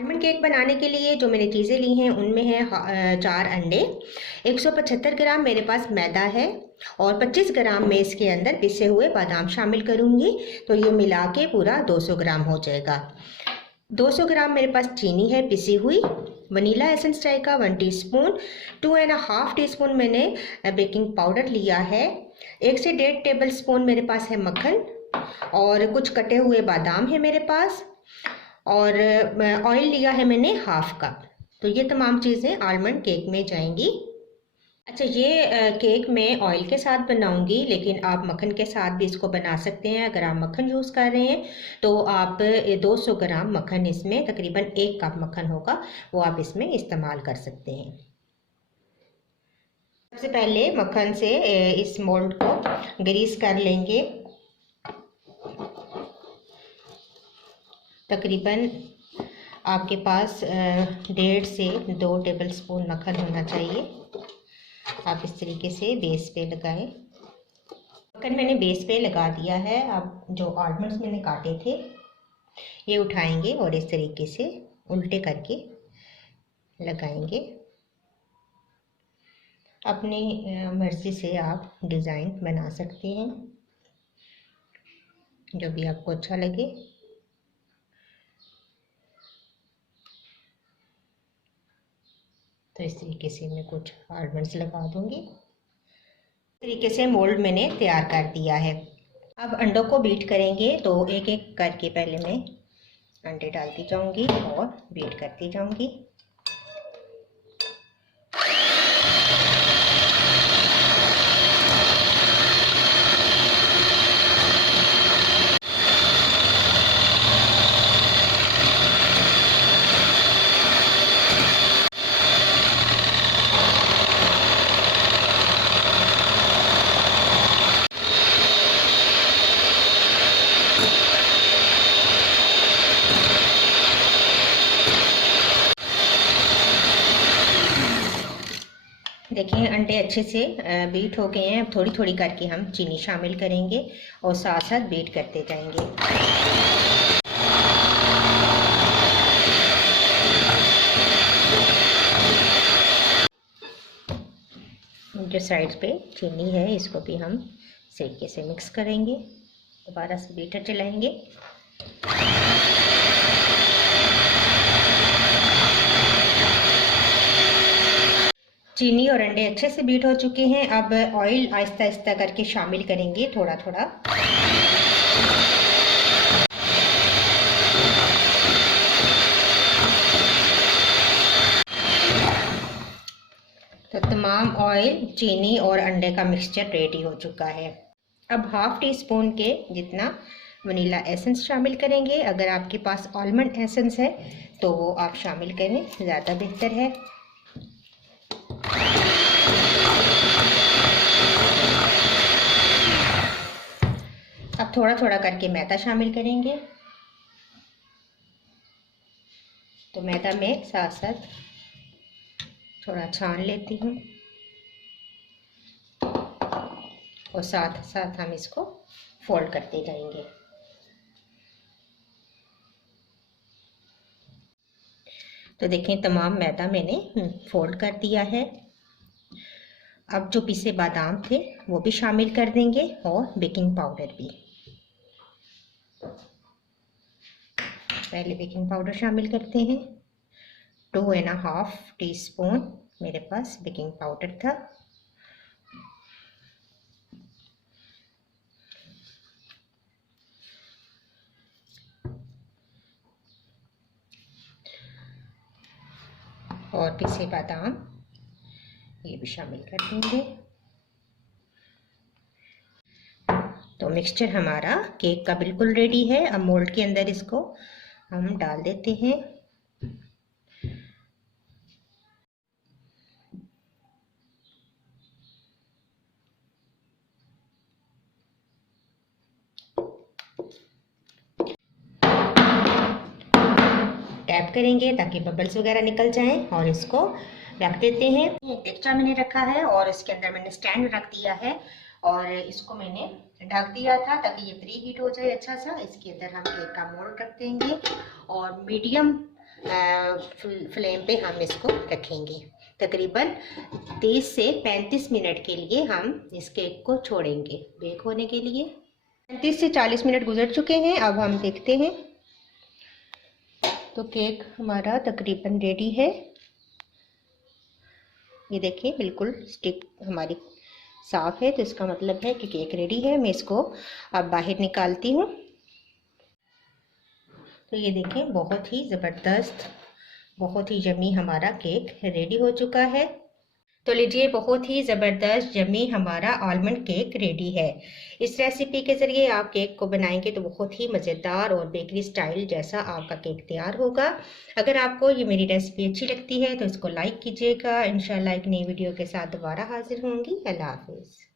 Almond cake बनाने के लिए जो मैंने चीज़ें ली हैं उनमें है 4 अंडे, 175 ग्राम मेरे पास मैदा है और 25 ग्राम मैं इसके अंदर पिसे हुए बादाम शामिल करूँगी। तो ये मिला के पूरा 200 ग्राम हो जाएगा। 200 ग्राम मेरे पास चीनी है पिसी हुई, वनीला एसेंस चाहिए 1 टीस्पून, 2.5 टीस्पून मैंने बेकिंग पाउडर लिया है, 1 से 1.5 टेबल स्पून मेरे पास है मक्खन और कुछ कटे हुए बादाम है मेरे पास और ऑयल लिया है मैंने हाफ कप। तो ये तमाम चीज़ें आलमंड केक में जाएंगी। अच्छा, ये केक मैं ऑयल के साथ बनाऊंगी, लेकिन आप मक्खन के साथ भी इसको बना सकते हैं। अगर आप मक्खन यूज़ कर रहे हैं तो आप 200 ग्राम मक्खन, इसमें तकरीबन 1 कप मक्खन होगा, वो आप इसमें इस्तेमाल कर सकते हैं। सबसे पहले मक्खन से इस मोल्ड को ग्रीस कर लेंगे। तकरीबन आपके पास 1.5 से 2 टेबल स्पून मक्खन होना चाहिए। आप इस तरीके से बेस पे लगाएं। मक्खन मैंने बेस पे लगा दिया है। अब जो आलमंड्स मैंने काटे थे ये उठाएंगे और इस तरीके से उल्टे करके लगाएंगे। अपनी मर्ज़ी से आप डिज़ाइन बना सकते हैं, जो भी आपको अच्छा लगे। तो इस तरीके से मैं कुछ आलमंड्स लगा दूंगी। इस तरीके से मोल्ड मैंने तैयार कर दिया है। अब अंडों को बीट करेंगे, तो एक एक करके पहले मैं अंडे डालती जाऊंगी और बीट करती जाऊंगी। देखिए अंडे अच्छे से बीट हो गए हैं। अब थोड़ी थोड़ी करके हम चीनी शामिल करेंगे और साथ साथ बीट करते जाएंगे। जो साइड पे चीनी है इसको भी हम तरीके से मिक्स करेंगे। दोबारा से बीटर चलाएंगे। चीनी और अंडे अच्छे से बीट हो चुके हैं। अब ऑयल आहिस्ता आहिस्ता करके शामिल करेंगे, थोड़ा थोड़ा। तो तमाम ऑयल, चीनी और अंडे का मिक्सचर रेडी हो चुका है। अब हाफ टी स्पून के जितना वनीला एसेंस शामिल करेंगे। अगर आपके पास आलमंड एसेंस है तो वो आप शामिल करें, ज़्यादा बेहतर है। अब थोड़ा थोड़ा करके मैदा शामिल करेंगे। तो मैदा में साथ साथ थोड़ा छान लेती हूँ और साथ साथ हम इसको फोल्ड करते जाएंगे। तो देखें तमाम मैदा मैंने फोल्ड कर दिया है। अब जो पिसे बादाम थे वो भी शामिल कर देंगे और बेकिंग पाउडर भी। पहले बेकिंग पाउडर शामिल करते हैं। 2.5 टीस्पून मेरे पास बेकिंग पाउडर था। और पिसे बादाम ये भी शामिल कर देंगे। तो मिक्सचर हमारा केक का बिल्कुल रेडी है। अब मोल्ड के अंदर इसको हम डाल देते हैं। टैप करेंगे ताकि बबल्स वगैरह निकल जाएं और इसको रख देते हैं। टेक्चर मैंने रखा है और इसके अंदर मैंने स्टैंड रख दिया है और इसको मैंने ढक दिया था ताकि ये प्री हीट हो जाए अच्छा सा। इसके अंदर हम केक का मोल्ड रख देंगे और मीडियम फ्लेम पे हम इसको रखेंगे। तकरीबन 30 से 35 मिनट के लिए हम इस केक को छोड़ेंगे बेक होने के लिए। 35 से 40 मिनट गुजर चुके हैं। अब हम देखते हैं। तो केक हमारा तकरीबन रेडी है। ये देखिए बिल्कुल स्टिक हमारी साफ़ है, तो इसका मतलब है कि केक रेडी है। मैं इसको अब बाहर निकालती हूँ। तो ये देखें बहुत ही ज़बरदस्त, बहुत ही यम्मी हमारा केक रेडी हो चुका है। तो लीजिए बहुत ही ज़बरदस्त यम्मी हमारा आलमंड केक रेडी है। इस रेसिपी के ज़रिए आप केक को बनाएंगे तो बहुत ही मज़ेदार और बेकरी स्टाइल जैसा आपका केक तैयार होगा। अगर आपको ये मेरी रेसिपी अच्छी लगती है तो इसको लाइक कीजिएगा। इंशाल्लाह एक नई वीडियो के साथ दोबारा हाजिर होंगी। अल्लाह हाफिज़।